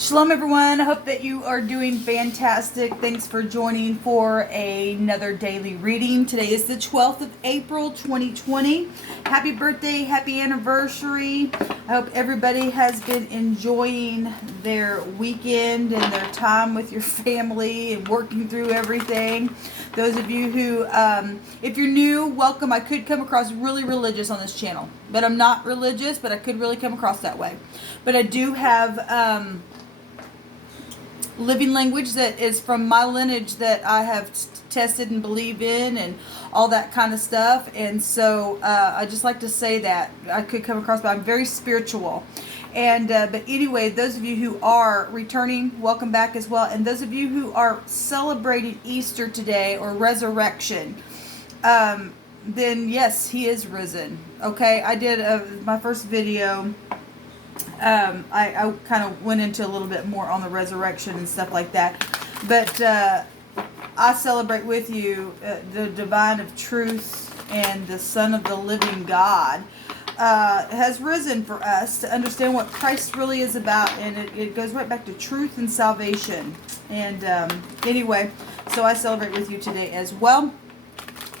Shalom, everyone. I hope that you are doing fantastic. Thanks for joining for another daily reading. Today is the 12th of April, 2020. Happy birthday, happy anniversary. I hope everybody has been enjoying their weekend and their time with your family and working through everything. Those of you who, if you're new, welcome. I could come across really religious on this channel, but I'm not religious, but I could really come across that way. But I do have living language that is from my lineage that I have tested and believe in and all that kind of stuff. And so I just like to say that I could come across, but I'm very spiritual. And but anyway, those of you who are returning, welcome back as well. And those of you who are celebrating Easter today or resurrection, then yes, he is risen. Okay, I did my first video. I kind of went into a little bit more on the resurrection and stuff like that. But I celebrate with you the divine of truth and the Son of the living God has risen for us to understand what Christ really is about. And it goes right back to truth and salvation. And anyway, so I celebrate with you today as well.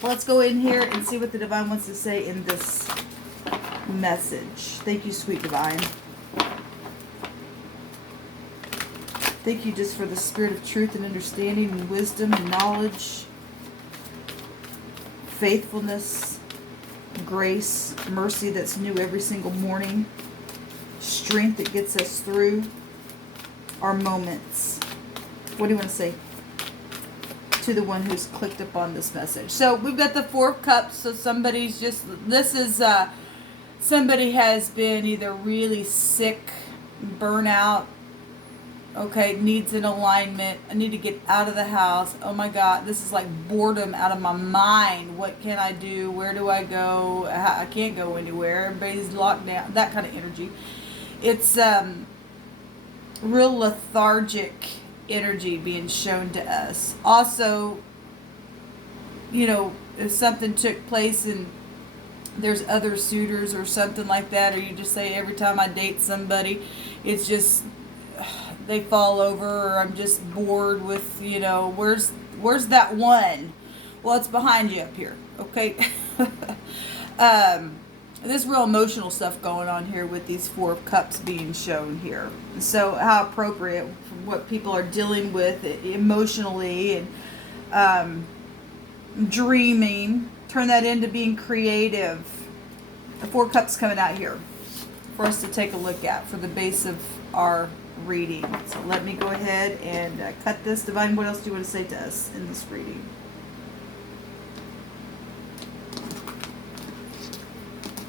Let's go in here and see what the divine wants to say in this message. Thank you, sweet divine. Thank you just for the spirit of truth and understanding and wisdom and knowledge, faithfulness, grace, mercy that's new every single morning, strength that gets us through our moments. What do you want to say to the one who's clicked up on this message? So we've got the Four of Cups. So somebody's just, this is, somebody has been either really sick, burnout, okay, needs an alignment. I need to get out of the house. Oh my God, this is like boredom out of my mind. What can I do? Where do I go? I can't go anywhere. Everybody's locked down. That kind of energy. It's real lethargic energy being shown to us. Also, you know, if something took place and there's other suitors or something like that, or you just say every time I date somebody, it's just they fall over, or I'm just bored with, you know, where's that one? Well, it's behind you up here, okay? There's real emotional stuff going on here with these Four of Cups being shown here. So how appropriate for what people are dealing with emotionally and dreaming. Turn that into being creative. The Four Cups coming out here for us to take a look at for the base of our reading. So let me go ahead and cut this. Divine, what else do you want to say to us in this reading?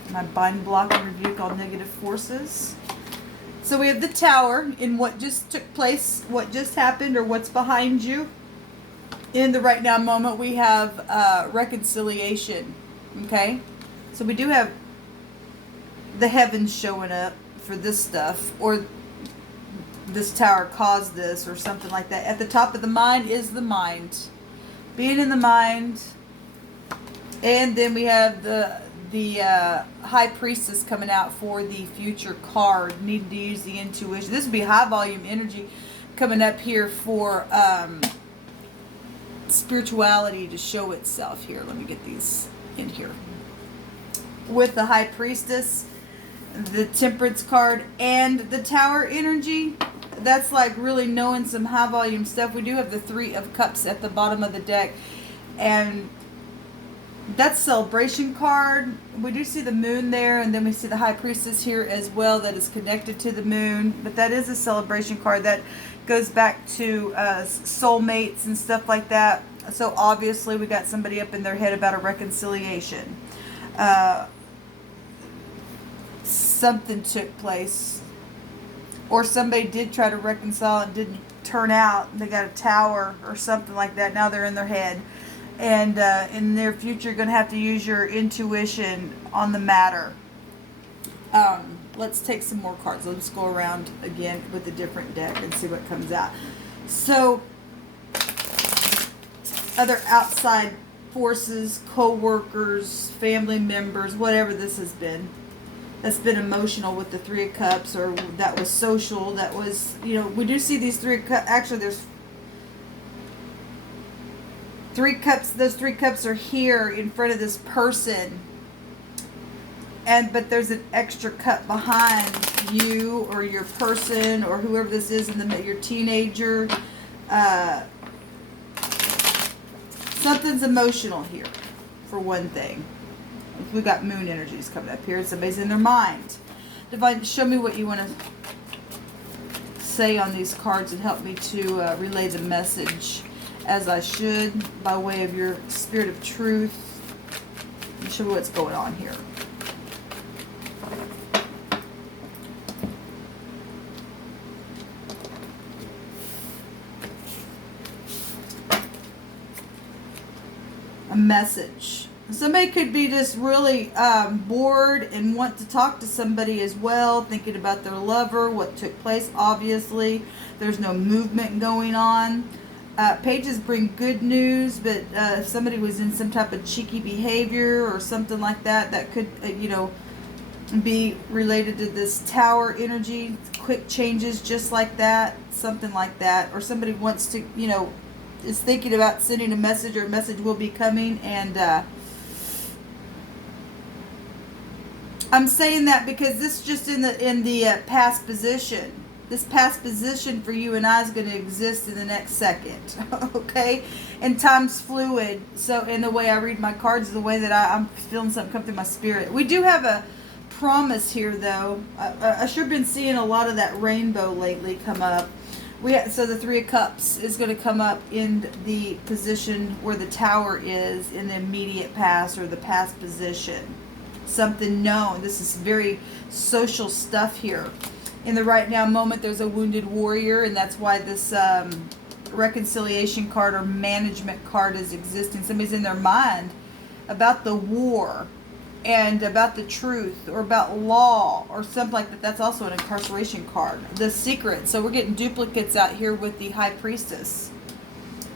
And I bind, block, and rebuke all negative forces. So we have the Tower in what just took place, what just happened, or what's behind you. In the right now moment, we have reconciliation. Okay? So we do have the heavens showing up for this stuff, or this tower caused this, or something like that. At the top of the mind is the mind. Being in the mind. And then we have the High Priestess coming out for the future card. Needing to use the intuition. This would be high volume energy coming up here for spirituality to show itself here. Let me get these in here. With the High Priestess, the Temperance card, and the Tower energy, that's like really knowing some high volume stuff. We do have the Three of Cups at the bottom of the deck, and that's Celebration card. We do see the moon there, and then we see the High Priestess here as well that is connected to the moon, but that is a Celebration card that goes back to soulmates and stuff like that. So obviously we got somebody up in their head about a reconciliation. Something took place, or somebody did try to reconcile and didn't turn out. They got a tower or something like that. Now they're in their head, and in their future you're going to have to use your intuition on the matter. Let's take some more cards. Let's go around again with a different deck and see what comes out. So other outside forces, co-workers, family members, whatever this has been. that's been emotional with the Three of Cups, or that was social, that was, you know, we do see these Three of Cups. Actually, there's 3 cups. Those 3 cups are here in front of this person, but there's an extra cup behind you or your person or whoever this is, your teenager. Something's emotional here, for one thing. We got moon energies coming up here. Somebody's in their mind. Divine, show me what you want to say on these cards and help me to relay the message as I should by way of your spirit of truth. Show me what's going on here. A message. Somebody could be just really bored and want to talk to somebody as well, thinking about their lover, what took place. Obviously, there's no movement going on. Pages bring good news, but if somebody was in some type of cheeky behavior or something like that, that could, be related to this Tower energy. Quick changes just like that, something like that. Or somebody wants to, is thinking about sending a message, or a message will be coming, and I'm saying that because this is just in the past position. This past position for you and I is going to exist in the next second, okay? And time's fluid. So, in the way I read my cards is the way that I'm feeling something come through my spirit. We do have a promise here, though. I sure been seeing a lot of that rainbow lately come up. So the Three of Cups is going to come up in the position where the Tower is in the immediate past, or the past position. Something known. This is very social stuff here. In the right now moment, there's a wounded warrior, and that's why this reconciliation card or management card is existing. Somebody's in their mind about the war and about the truth, or about law, or something like that. That's also an incarceration card. The secret. So we're getting duplicates out here with the High Priestess.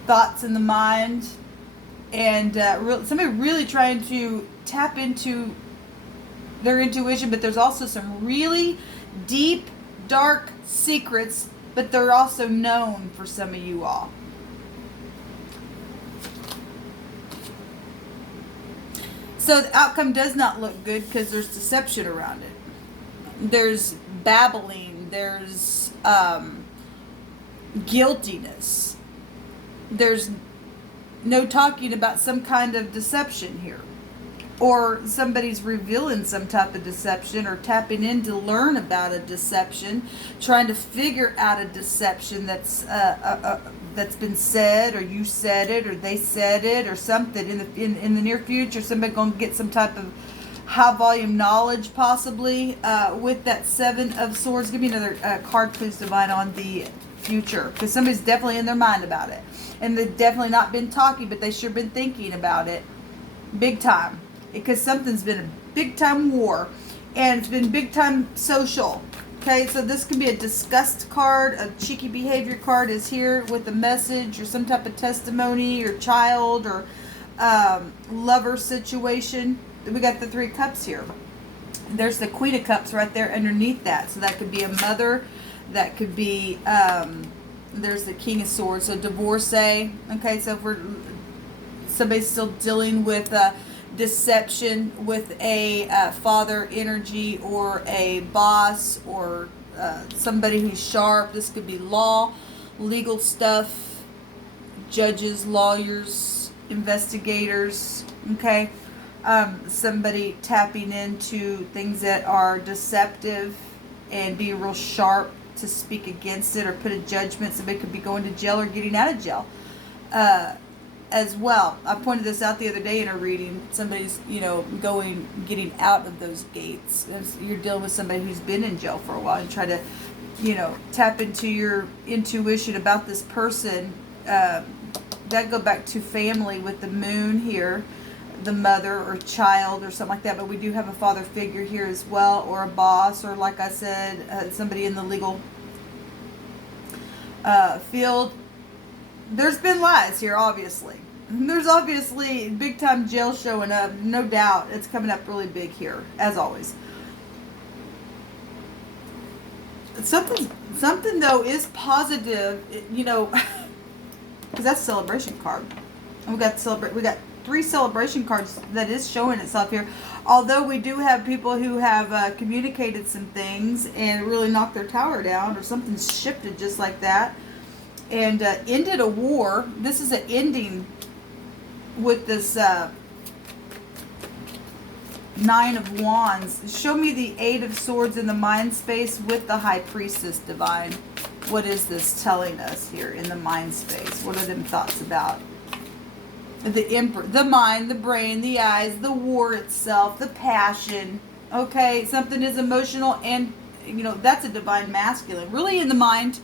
Thoughts in the mind, and somebody really trying to tap into their intuition, but there's also some really deep, dark secrets, but they're also known for some of you all. So the outcome does not look good because there's deception around it. There's babbling. There's guiltiness. There's no talking about some kind of deception here. Or somebody's revealing some type of deception, or tapping in to learn about a deception, trying to figure out a deception that's been said, or you said it, or they said it, or something in the near future. Somebody gonna get some type of high volume knowledge, possibly with that Seven of Swords. Give me another card, please, Divine, on the future, because somebody's definitely in their mind about it, and they've definitely not been talking, but they sure been thinking about it, big time. Because something's been a big time war, and it's been big time social. Okay, so this can be a disgust card. A cheeky behavior card is here with a message, or some type of testimony, or child, or lover situation. We got the Three Cups here. There's the Queen of Cups right there underneath that. So that could be a mother. That could be, there's the King of Swords. So divorcee. Okay, so if somebody's still dealing with deception with a father energy, or a boss, or somebody who's sharp. This could be law, legal stuff, judges, lawyers, investigators. Okay, somebody tapping into things that are deceptive and be real sharp to speak against it, or put a judgment. Somebody could be going to jail or getting out of jail as well. I pointed this out the other day in a reading. Somebody's, getting out of those gates. You're dealing with somebody who's been in jail for a while, and try to, tap into your intuition about this person. That go back to family with the moon here, the mother or child or something like that. But we do have a father figure here as well, or a boss, or like I said, somebody in the legal field. There's been lies here, obviously. There's obviously big time jail showing up. No doubt it's coming up really big here, as always. Something though is positive, you know, because that's a celebration card. And we got 3 celebration cards that is showing itself here. Although we do have people who have communicated some things and really knocked their tower down, or something's shifted just like that, and ended a war. This is an ending with this 9 of Wands. Show me the 8 of Swords in the mind space with the High Priestess, Divine. What is this telling us here in the mind space? What are them thoughts about? The Emperor, the mind, the brain, the eyes, the war itself, the passion. Okay, something is emotional, and you know, that's a Divine Masculine. Really in the mind,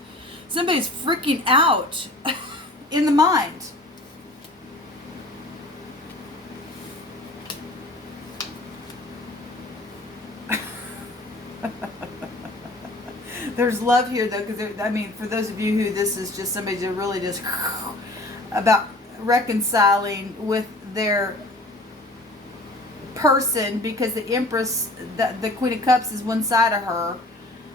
somebody's freaking out in the mind. There's love here though, because I mean, for those of you who this is just somebody to really just about reconciling with their person, because the Empress, the Queen of Cups is one side of her.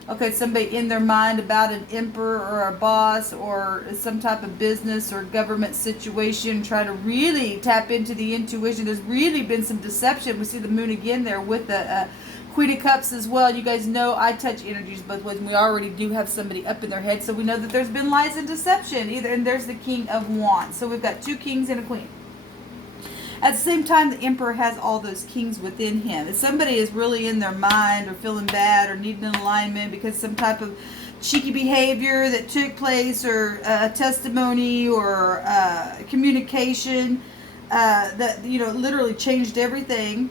Okay, somebody in their mind about an emperor or a boss or some type of business or government situation, try to really tap into the intuition. There's really been some deception. We see the moon again there with the Queen of Cups as well. You guys know I touch energies both ways, and we already do have somebody up in their head, so we know that there's been lies and deception. And there's the King of Wands. So we've got 2 kings and a queen. At the same time, the Emperor has all those kings within him. If somebody is really in their mind or feeling bad or needing an alignment because some type of cheeky behavior that took place, or a testimony or communication that, you know, literally changed everything.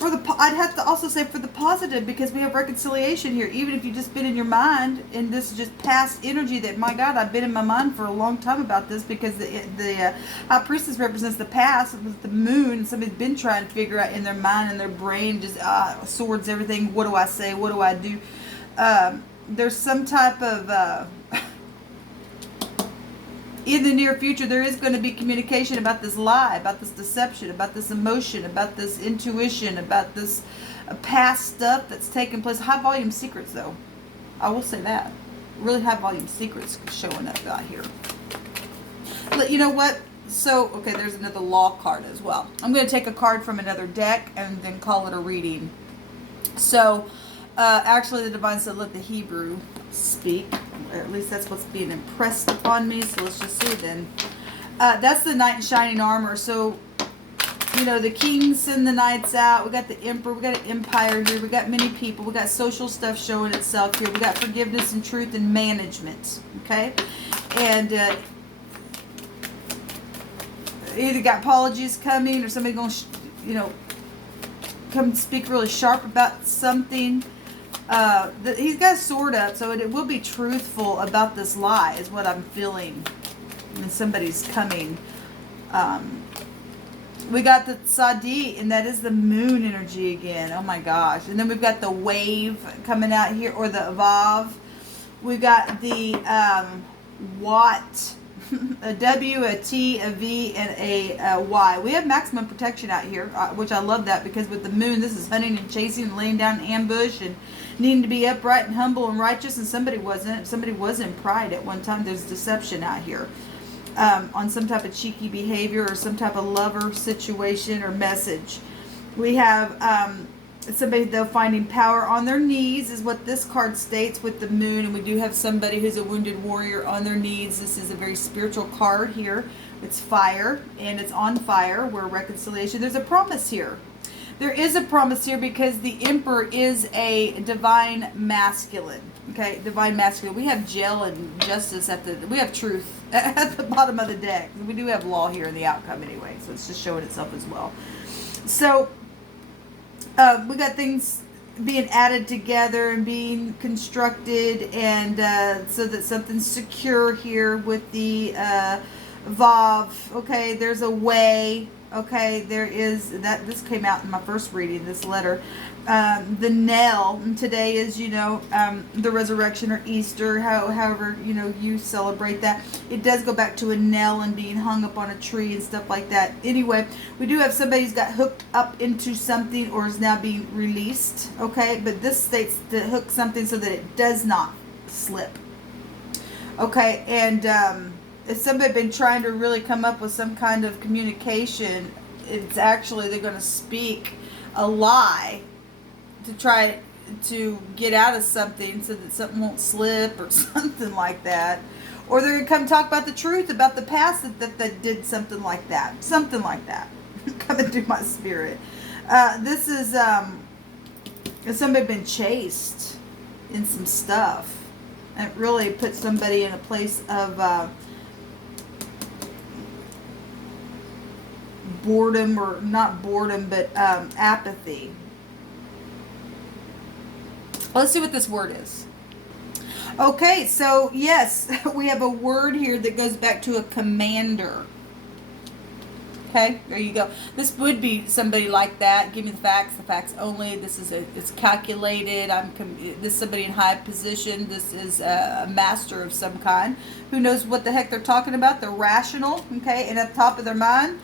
I'd have to also say for the positive, because we have reconciliation here. Even if you've just been in your mind, and this is just past energy that, my God, I've been in my mind for a long time about this, because the High Priestess represents the past with the moon. Somebody's been trying to figure out in their mind and their brain, just swords, everything. What do I say? What do I do? There's some type of... in the near future, there is going to be communication about this lie, about this deception, about this emotion, about this intuition, about this past stuff that's taken place. High volume secrets, though. I will say that. Really high volume secrets showing up out here. But you know what? So, okay, there's another law card as well. I'm going to take a card from another deck and then call it a reading. So, actually, the Divine said, let the Hebrew speak. Or at least that's what's being impressed upon me. So let's just see then. That's the Knight in Shining Armor. So, you know, the kings send the knights out. We got the Emperor. We got an empire here. We got many people. We got social stuff showing itself here. We got forgiveness and truth and management. Okay? And either got apologies coming, or somebody going to, you know, come speak really sharp about something. He's got a sword up, so it will be truthful about this lie, is what I'm feeling. And somebody's coming. We got the Sadi, and that is the moon energy again. Oh my gosh. And then we've got the wave coming out here, or the Vav. We've got the Watt, a W, a T, a V, and a Y. We have maximum protection out here, which I love that, because with the moon, this is hunting and chasing and laying down an ambush and needing to be upright and humble and righteous, and somebody wasn't. Somebody was in pride at one time. There's deception out here on some type of cheeky behavior or some type of lover situation or message. We have somebody, though, finding power on their knees is what this card states with the moon. And we do have somebody who's a wounded warrior on their knees. This is a very spiritual card here. It's fire, and it's on fire, where reconciliation. There's a promise here. There is a promise here, because the Emperor is a divine masculine. Okay, divine masculine. We have jail and justice we have truth at the bottom of the deck. We do have law here in the outcome anyway, so it's just showing itself as well. So, we got things being added together and being constructed, and so that something's secure here with the Vav. Okay, there's a way. Okay, there is that. This came out in my first reading, this letter. the nail. And today is, you know, the resurrection or Easter, however, you know, you celebrate that. It does go back to a nail and being hung up on a tree and stuff like that. Anyway, we do have somebody who's got hooked up into something or is now being released. Okay, but this states to hook something so that it does not slip. Okay, and if somebody been trying to really come up with some kind of communication, it's actually they're going to speak a lie to try to get out of something so that something won't slip or something like that. Or they're going to come talk about the truth about the past that did something like that. Something like that. Coming through my spirit. This is somebody been chased in some stuff. And it really puts somebody in a place of boredom, or not boredom, but apathy. Let's see what this word is. Okay, so yes, we have a word here that goes back to a commander. Okay, there you go. This would be somebody like that. Give me the facts only. This is it's calculated. This is somebody in high position. This is a master of some kind who knows what the heck they're talking about. They're rational, okay, and at the top of their mind,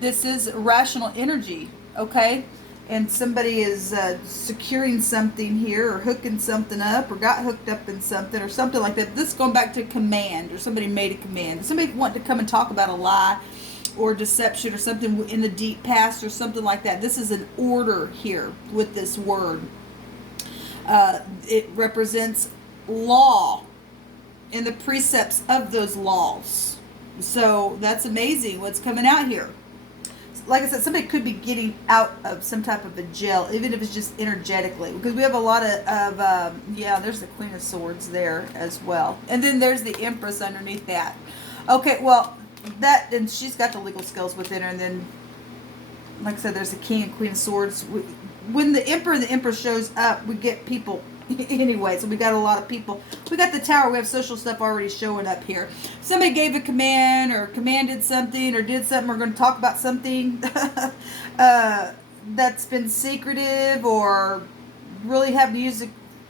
this is rational energy, okay, and somebody is securing something here or hooking something up or got hooked up in something or something like that. This is going back to command, or somebody made a command. Somebody wanted to come and talk about a lie or deception or something in the deep past or something like that. This is an order here with this word. It represents law and the precepts of those laws. So that's amazing what's coming out here. Like I said, somebody could be getting out of some type of a jail, even if it's just energetically. Because we have a lot of yeah, there's the Queen of Swords there as well. And then there's the Empress underneath that. Okay, well, that, and she's got the legal skills within her. And then, like I said, there's the King and Queen of Swords. When the Emperor and the Empress shows up, we get people anyway. So we got a lot of people. We got the Tower. We have social stuff already showing up here. Somebody gave a command or commanded something or did something. We're going to talk about something that's been secretive, or really have to use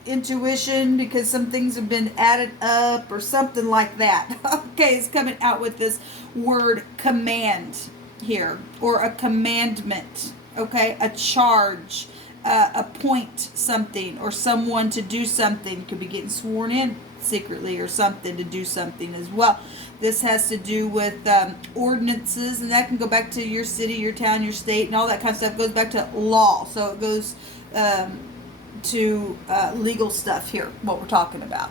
intuition because some things have been added up or something like that. Okay, it's coming out with this word command here, or a commandment. Okay, a charge, appoint something or someone to do something. Could be getting sworn in secretly or something to do something as well. This has to do with ordinances, and that can go back to your city, your town, your state, and all that kind of stuff. It goes back to law. So it goes to legal stuff here, what we're talking about.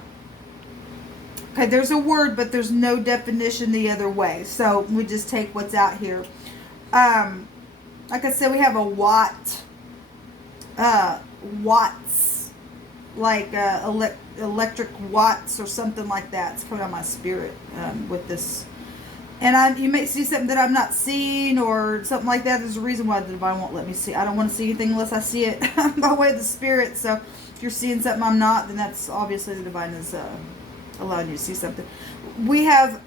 Okay, there's a word, but there's no definition the other way. So we just take what's out here. Like I said, we have a watt. Watts, like electric watts or something like that. It's coming out of my spirit with this. And you may see something that I'm not seeing or something like that. There's a reason why the divine won't let me see. I don't want to see anything unless I see it by way of the spirit. So if you're seeing something I'm not, then that's obviously the divine is allowing you to see something. We have,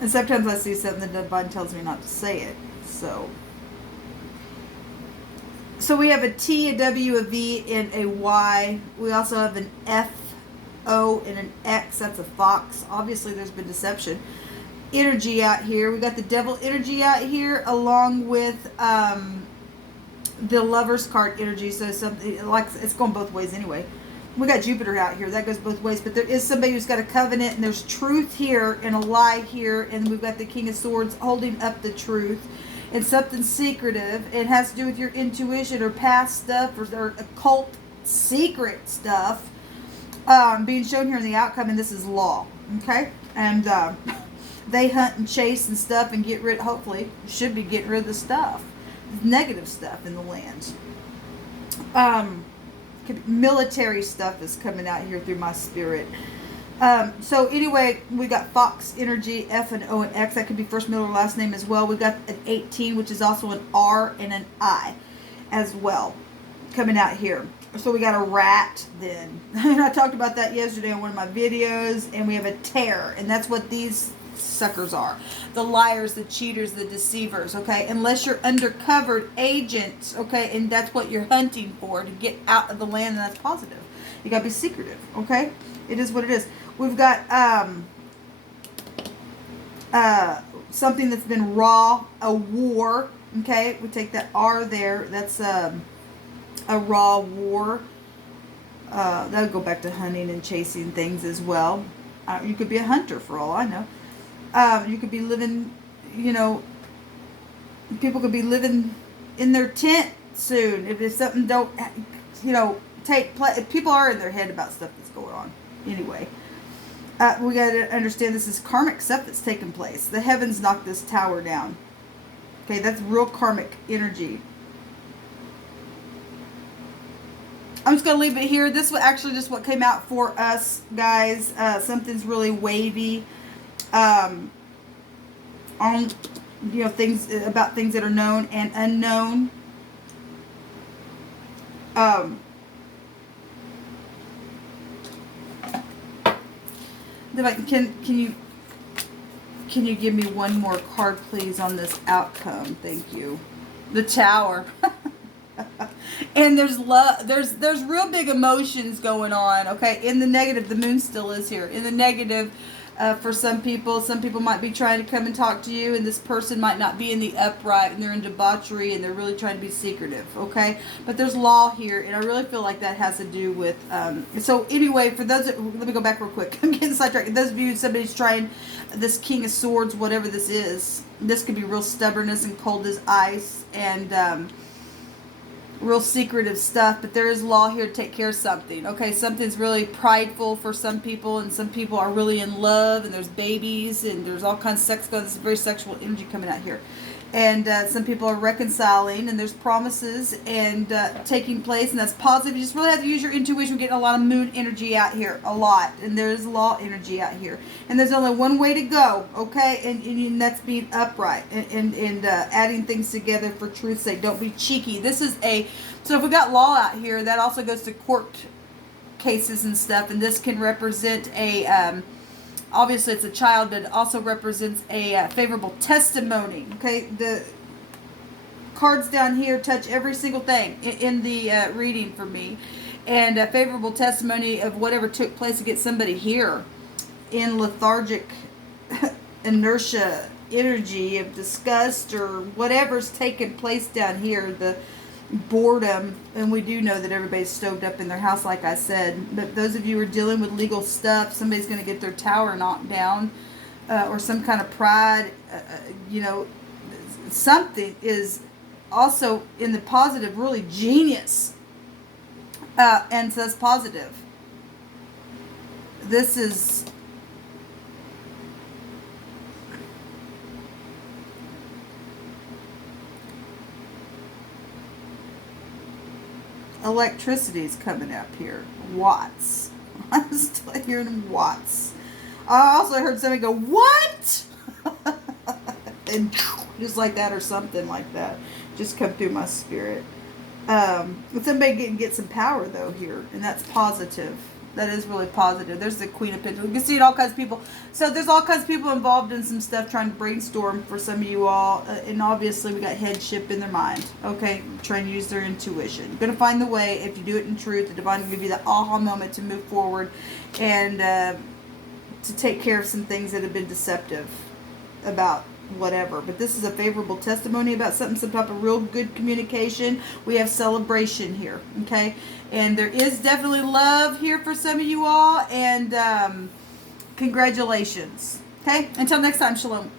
and sometimes I see something the divine tells me not to say it. So we have a T, a W, a V, and a Y. We also have an F, O, and an X. That's a fox. Obviously, there's been deception. Energy out here. We got the devil energy out here, along with the Lover's card energy. So something like it's going both ways anyway. We got Jupiter out here. That goes both ways. But there is somebody who's got a covenant, and there's truth here and a lie here. And we've got the King of Swords holding up the truth. And something secretive. It has to do with your intuition or past stuff or occult secret stuff being shown here in the outcome. And this is law. Okay? And they hunt and chase and stuff and get rid, hopefully, should be getting rid of the stuff. Negative stuff in the land. Military stuff is coming out here through my spirit. So anyway, we got Fox energy, F and O and X. That could be first, middle, or last name as well. We got an 18, which is also an R and an I as well coming out here. So we got a rat then. And I talked about that yesterday on one of my videos. And we have a tear. And that's what these suckers are. The liars, the cheaters, the deceivers, okay? Unless you're undercover agents, okay? And that's what you're hunting for, to get out of the land, and that's positive. You got to be secretive, okay? It is what it is. We've got something that's been raw, a war, okay? We take that R there. That's a raw war. That would go back to hunting and chasing things as well. You could be a hunter for all I know. You could be living, you know, people could be living in their tent soon. If something don't, you know, take place. People are in their head about stuff that's going on. Anyway, we got to understand this is karmic stuff that's taking place. The heavens knocked this tower down. Okay, that's real karmic energy. I'm just going to leave it here. This was actually just what came out for us, guys. Something's really wavy. On, you know, things about things that are known and unknown. Can you give me one more card, please, on this outcome? Thank you. The Tower. And there's love. There's real big emotions going on. Okay, in the negative, the moon still is here. In the negative, for some people might be trying to come and talk to you, and this person might not be in the upright, and they're in debauchery, and they're really trying to be secretive. Okay, but there's law here, and I really feel like that has to do with. So anyway, for those, let me go back real quick. I'm getting sidetracked. Those of you, somebody's trying this King of Swords, whatever this is. This could be real stubbornness and cold as ice, and real secretive stuff, but there is law here to take care of something. Okay, something's really prideful for some people, and some people are really in love, and there's babies, and there's all kinds of sex going. There's very sexual energy coming out here. And some people are reconciling, and there's promises and taking place, and that's positive. You just really have to use your intuition. We're getting a lot of moon energy out here, a lot, and there's law energy out here. And there's only one way to go, okay? And that's being upright and adding things together for truth's sake. Don't be cheeky. This is so if we got law out here, that also goes to court cases and stuff, and this can represent obviously it's a child, but it also represents a favorable testimony. Okay, the cards down here touch every single thing in the reading for me, and a favorable testimony of whatever took place to get somebody here in lethargic inertia energy of disgust or whatever's taking place down here, the boredom. And we do know that everybody's stoved up in their house, like I said, but those of you who are dealing with legal stuff, somebody's going to get their tower knocked down, or some kind of pride, you know, something is also in the positive really genius, and so that's positive. This is electricity is coming up here. Watts. I'm still hearing watts. I also heard somebody go, what? And just like that, or something like that, just come through my spirit. Somebody get some power though here, and that's positive. That is really positive. There's the Queen of Pentacles. You can see it, all kinds of people. So there's all kinds of people involved in some stuff trying to brainstorm for some of you all. And obviously we got headship in their mind. Okay, trying to use their intuition. You're going to find the way. If you do it in truth, the divine will give you the aha moment to move forward and to take care of some things that have been deceptive about whatever. But this is a favorable testimony about something, some type of real good communication. We have celebration here, okay? And there is definitely love here for some of you all, and congratulations. Okay, until next time, shalom.